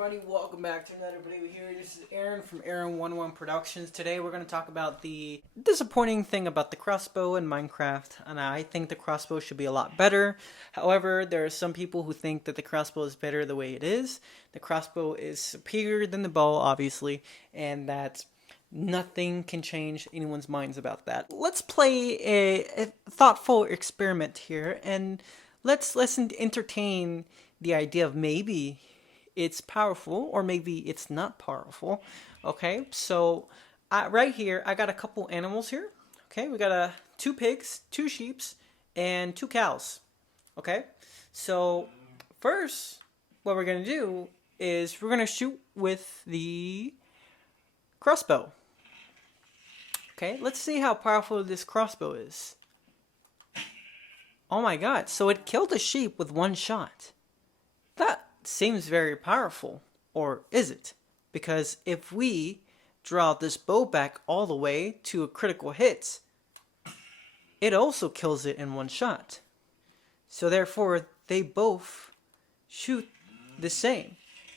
everybody, welcome back to another video here. This is Aaron from Aaron11 Productions. Today we're going to talk about the disappointing thing about the crossbow in Minecraft, and I think the crossbow should be a lot better. However, there are some people who think that the crossbow is better the way it is. The crossbow is superior than the bow, obviously, and that nothing can change anyone's minds about that. Let's play a thoughtful experiment here, and let's entertain the idea of maybe it's powerful or maybe it's not powerful. Okay, so right here I got a couple animals here. Okay, we got two pigs, two sheeps, and two cows. Okay, so first what we're gonna do is we're gonna shoot with the crossbow. Okay, let's see how powerful this crossbow is. Oh my god, so it killed a sheep with one shot. That seems very powerful, or is it? Because if we draw this bow back all the way to a critical hit, it also kills it in one shot. So therefore, they both shoot the same.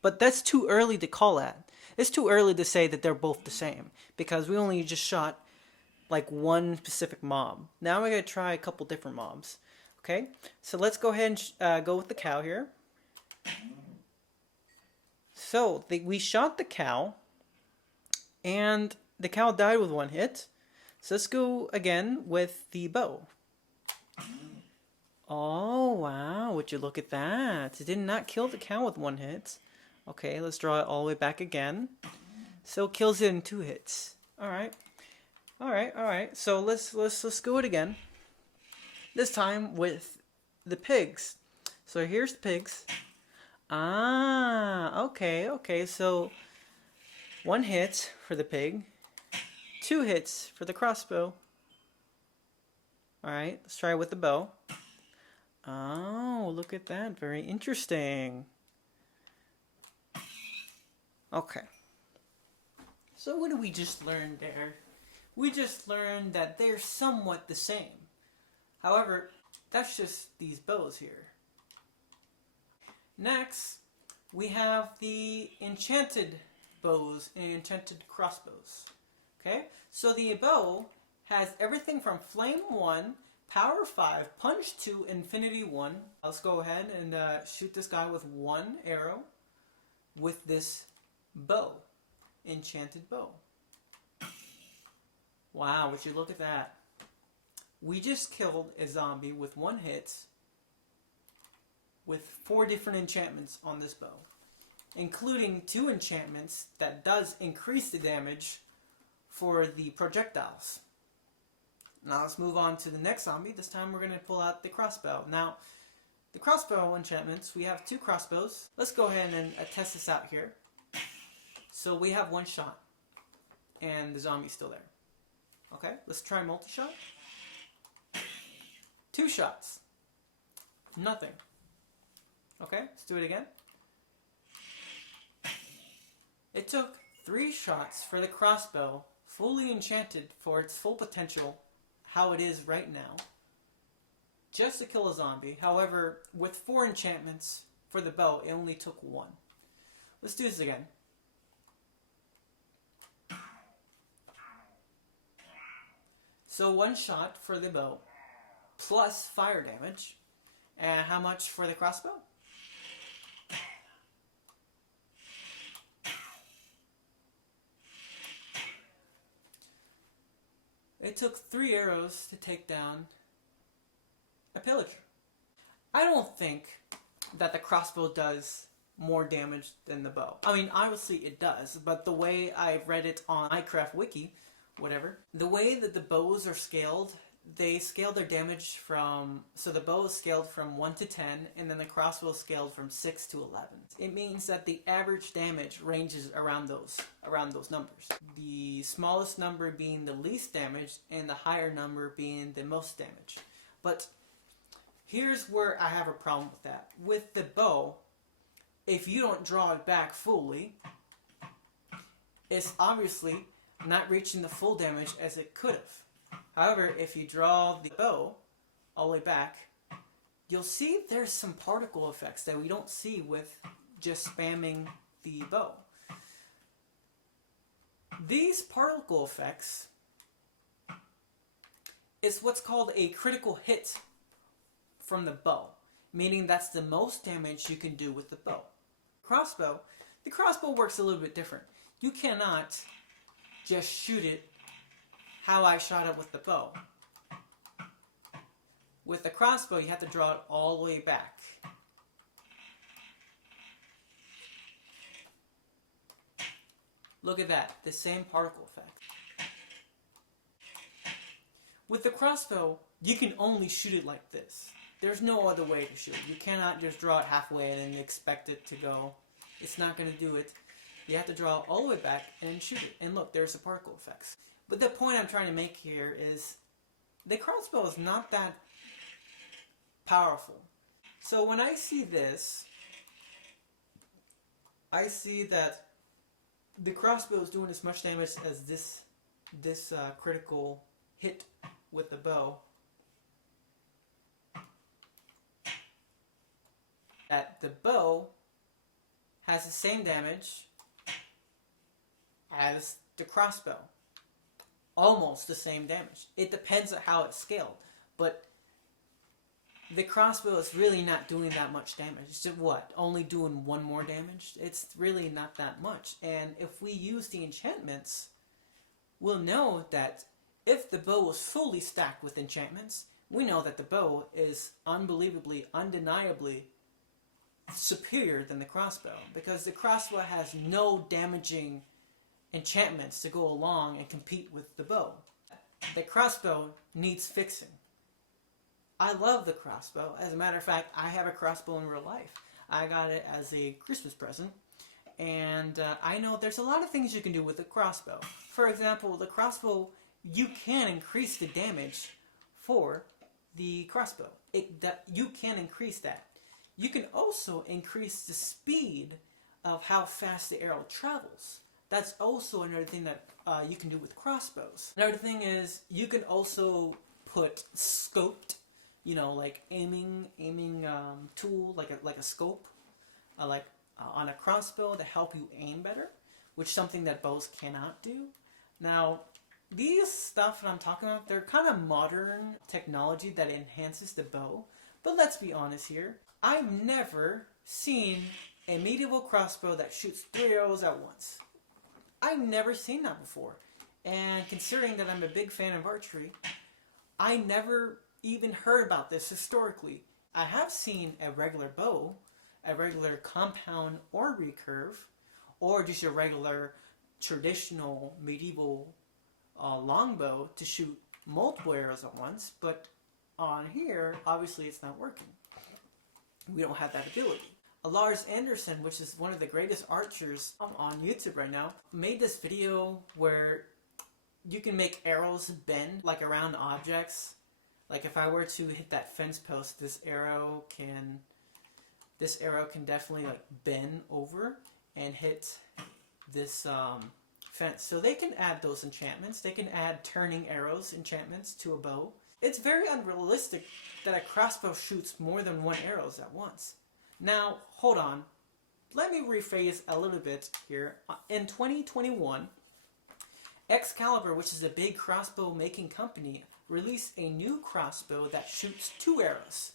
But that's too early to call that. It's too early to say that they're both the same, because we only just shot like one specific mob. Now we're going to try a couple different mobs. Okay, so let's go ahead and go with the cow here. So we shot the cow, and the cow died with one hit. So let's go again with the bow. Oh wow, would you look at that? It did not kill the cow with one hit. Okay, let's draw it all the way back again. So it kills it in two hits. Alright. Alright. So let's go it again. This time with the pigs. So here's the pigs. Okay, so one hit for the pig, two hits for the crossbow. Alright, let's try it with the bow. Oh, look at that, very interesting. Okay. So what did we just learn there? We just learned that they're somewhat the same. However, that's just these bows here. Next, we have the enchanted bows and enchanted crossbows. Okay, so the bow has everything from Flame 1, Power 5, Punch 2, Infinity 1. Let's go ahead and shoot this guy with one arrow with this bow, enchanted bow. Wow, would you look at that? We just killed a zombie with one hit with 4 different enchantments on this bow, including 2 enchantments that does increase the damage for the projectiles. Now let's move on to the next zombie. This time we're going to pull out the crossbow. Now, the crossbow enchantments, we have 2 crossbows. Let's go ahead and test this out here. So we have one shot, and the zombie's still there. Okay, let's try multi-shot. 2 shots. Nothing. Okay, let's do it again. It took 3 shots for the crossbow, fully enchanted for its full potential, how it is right now, just to kill a zombie. However, with 4 enchantments for the bow, it only took 1. Let's do this again. So 1 shot for the bow, plus fire damage. And how much for the crossbow? It took 3 arrows to take down a pillager. I don't think that the crossbow does more damage than the bow. I mean, obviously it does, but the way I've read it on Minecraft Wiki, whatever, the way that the bows are scaled, they scale their damage from, so the bow is scaled from 1 to 10, and then the crossbow is scaled from 6 to 11. It means that the average damage ranges around those numbers. The smallest number being the least damage, and the higher number being the most damage. But here's where I have a problem with that. With the bow, if you don't draw it back fully, it's obviously not reaching the full damage as it could have. However, if you draw the bow all the way back, you'll see there's some particle effects that we don't see with just spamming the bow. These particle effects is what's called a critical hit from the bow, meaning that's the most damage you can do with the bow. The crossbow works a little bit different. You cannot just shoot it how I shot it with the bow. With the crossbow, you have to draw it all the way back. Look at that, the same particle effect. With the crossbow, you can only shoot it like this. There's no other way to shoot it. You cannot just draw it halfway and expect it to go. It's not going to do it. You have to draw it all the way back and shoot it. And look, there's the particle effects. But the point I'm trying to make here is the crossbow is not that powerful. So when I see this, I see that the crossbow is doing as much damage as this critical hit with the bow. That the bow has the same damage as the crossbow. Almost the same damage. It depends on how it's scaled. But the crossbow is really not doing that much damage. It's just what? Only doing one more damage? It's really not that much. And if we use the enchantments, we'll know that if the bow was fully stacked with enchantments, we know that the bow is unbelievably, undeniably superior than the crossbow. Because the crossbow has no damaging enchantments to go along and compete with the bow. The crossbow needs fixing. I love the crossbow. As a matter of fact, I have a crossbow in real life. I got it as a Christmas present. And I know there's a lot of things you can do with the crossbow. For example, the crossbow, you can increase the damage for the crossbow. You can increase that. You can also increase the speed of how fast the arrow travels. That's also another thing that you can do with crossbows. Another thing is you can also put scoped, like aiming tool, like a scope, on a crossbow to help you aim better, which is something that bows cannot do. Now, these stuff that I'm talking about, they're kind of modern technology that enhances the bow. But let's be honest here. I've never seen a medieval crossbow that shoots 3 arrows at once. I've never seen that before. And considering that I'm a big fan of archery, I never even heard about this historically. I have seen a regular bow, a regular compound or recurve, or just a regular traditional medieval longbow to shoot multiple arrows at once, but on here, obviously it's not working. We don't have that ability. Lars Anderson, which is one of the greatest archers on YouTube right now, made this video where you can make arrows bend like around objects. Like if I were to hit that fence post, this arrow can definitely like bend over and hit this fence. So they can add those enchantments. They can add turning arrows enchantments to a bow. It's very unrealistic that a crossbow shoots more than 1 arrow at once. Now, hold on. Let me rephrase a little bit here. In 2021, Excalibur, which is a big crossbow making company, released a new crossbow that shoots 2 arrows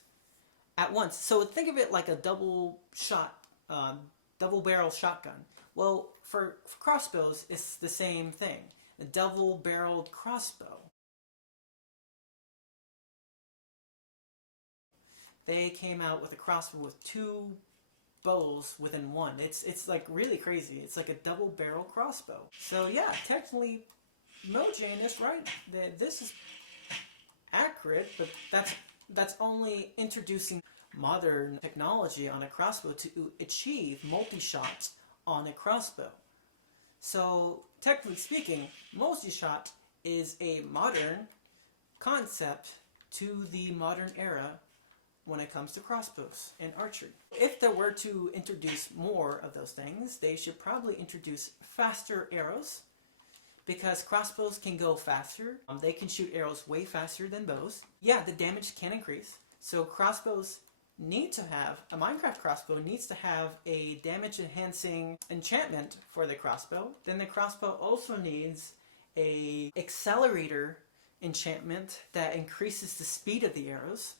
at once. So think of it like a double barrel shotgun. Well, for crossbows, it's the same thing. A double-barreled crossbow. They came out with a crossbow with 2 bows within one. It's like really crazy. It's like a double barrel crossbow. So yeah, technically, Mojang is right. This is accurate, but that's only introducing modern technology on a crossbow to achieve multi-shots on a crossbow. So technically speaking, multi-shot is a modern concept to the modern era when it comes to crossbows and archery. If they were to introduce more of those things, they should probably introduce faster arrows, because crossbows can go faster. They can shoot arrows way faster than bows. Yeah, the damage can increase. So crossbows need to have, a Minecraft crossbow needs to have a damage enhancing enchantment for the crossbow. Then the crossbow also needs a accelerator enchantment that increases the speed of the arrows.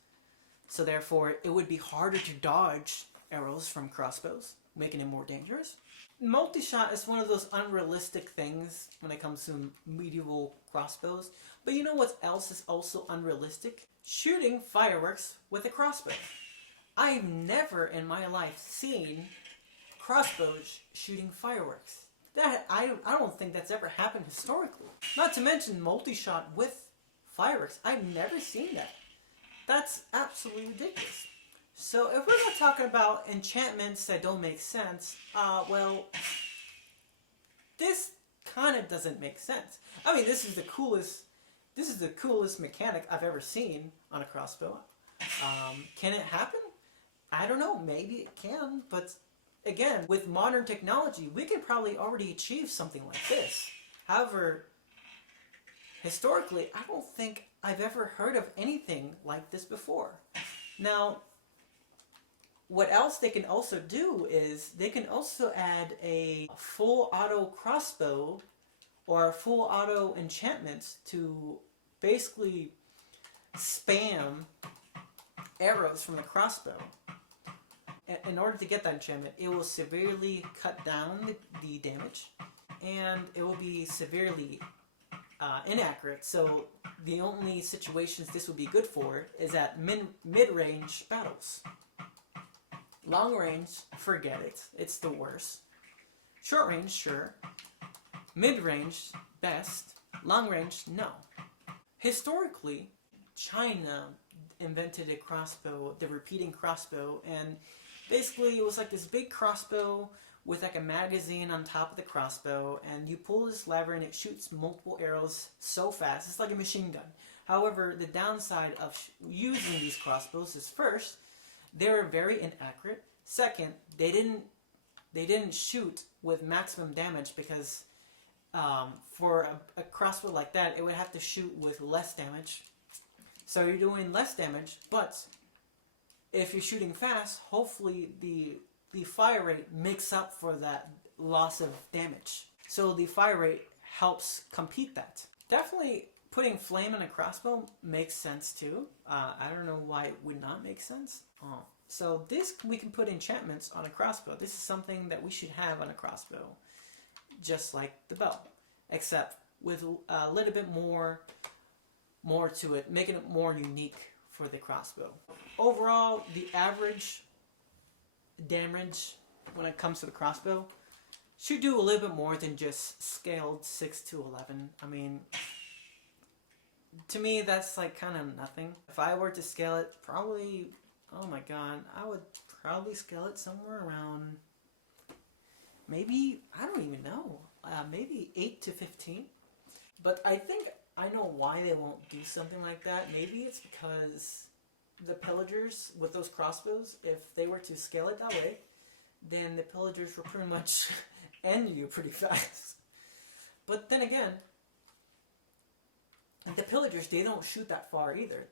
So therefore it would be harder to dodge arrows from crossbows, making it more dangerous. Multi-shot is one of those unrealistic things when it comes to medieval crossbows. But you know what else is also unrealistic? Shooting fireworks with a crossbow. I've never in my life seen crossbows shooting fireworks. That I don't think that's ever happened historically. Not to mention multi-shot with fireworks. I've never seen that. That's absolutely ridiculous. So if we're not talking about enchantments that don't make sense, well, this kind of doesn't make sense. I mean, this is the coolest mechanic I've ever seen on a crossbow. Can it happen? I don't know. Maybe it can, but again, with modern technology, we could probably already achieve something like this. However, historically, I don't think I've ever heard of anything like this before. Now, what else they can also do is they can also add a full auto crossbow or full auto enchantment to basically spam arrows from the crossbow. In order to get that enchantment, it will severely cut down the damage and it will be severely inaccurate. So the only situations this would be good for is at mid-range battles. Long range, forget it. It's the worst. Short range, sure. Mid-range, best. Long range, no. Historically, China invented a crossbow, the repeating crossbow, and basically it was like this big crossbow with like a magazine on top of the crossbow, and you pull this lever and it shoots multiple arrows so fast. It's like a machine gun. However, the downside of using these crossbows is first, they're very inaccurate. Second, they didn't shoot with maximum damage because for a crossbow like that, it would have to shoot with less damage. So you're doing less damage, but if you're shooting fast, hopefully the fire rate makes up for that loss of damage. So the fire rate helps compete that. Definitely putting flame in a crossbow makes sense too. I don't know why it would not make sense. So this, we can put enchantments on a crossbow. This is something that we should have on a crossbow, just like the bow, except with a little bit more to it, making it more unique for the crossbow. Overall, the average damage when it comes to the crossbow should do a little bit more than just scaled 6 to 11. I mean, to me, that's like kind of nothing. If I were to scale it, probably, oh my god, I would probably scale it somewhere around, maybe, I don't even know, maybe 8 to 15. But I think I know why they won't do something like that. Maybe it's because the pillagers with those crossbows, if they were to scale it that way, then the pillagers will pretty much end you pretty fast. But then again, the pillagers, they don't shoot that far either.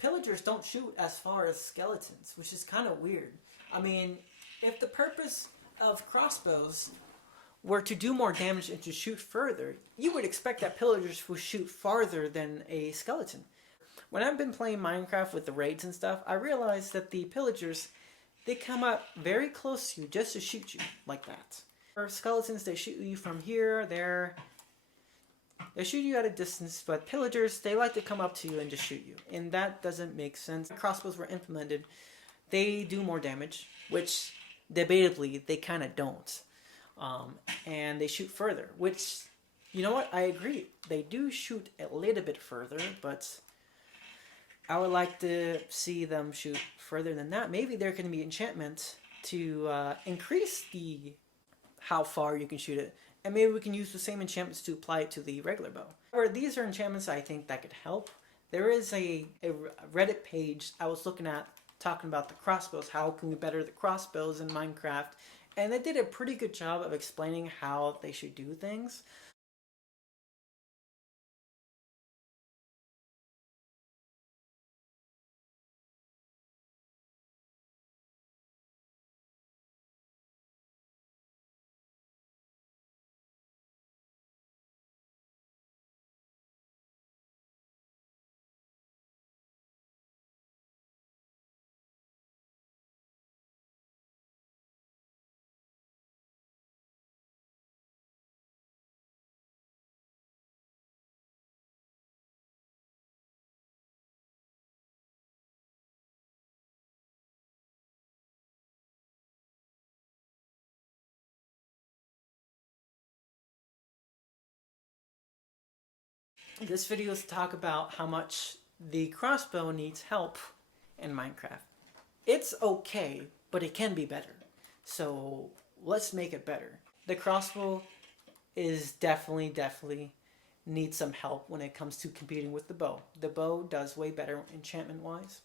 Pillagers don't shoot as far as skeletons, which is kind of weird. I mean, if the purpose of crossbows were to do more damage and to shoot further, you would expect that pillagers will shoot farther than a skeleton. When I've been playing Minecraft with the raids and stuff, I realized that the pillagers, they come up very close to you just to shoot you, like that. For skeletons, they shoot you from here, there. They shoot you at a distance, but pillagers, they like to come up to you and just shoot you. And that doesn't make sense. Crossbows were implemented. They do more damage, which, debatably, they kind of don't. And they shoot further, which, you know what, I agree. They do shoot a little bit further, but I would like to see them shoot further than that. Maybe there can be enchantments to increase how far you can shoot it. And maybe we can use the same enchantments to apply it to the regular bow. However, these are enchantments I think that could help. There is a Reddit page I was looking at talking about the crossbows. How can we better the crossbows in Minecraft? And they did a pretty good job of explaining how they should do things. This video is to talk about how much the crossbow needs help in Minecraft. It's okay, but it can be better. So let's make it better. The crossbow is definitely needs some help when it comes to competing with the bow. The bow does way better enchantment wise.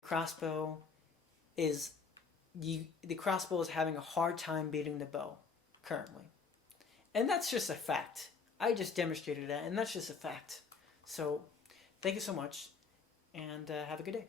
Crossbow is the crossbow is having a hard time beating the bow currently. And that's just a fact. I just demonstrated that, and that's just a fact. So, thank you so much, and have a good day.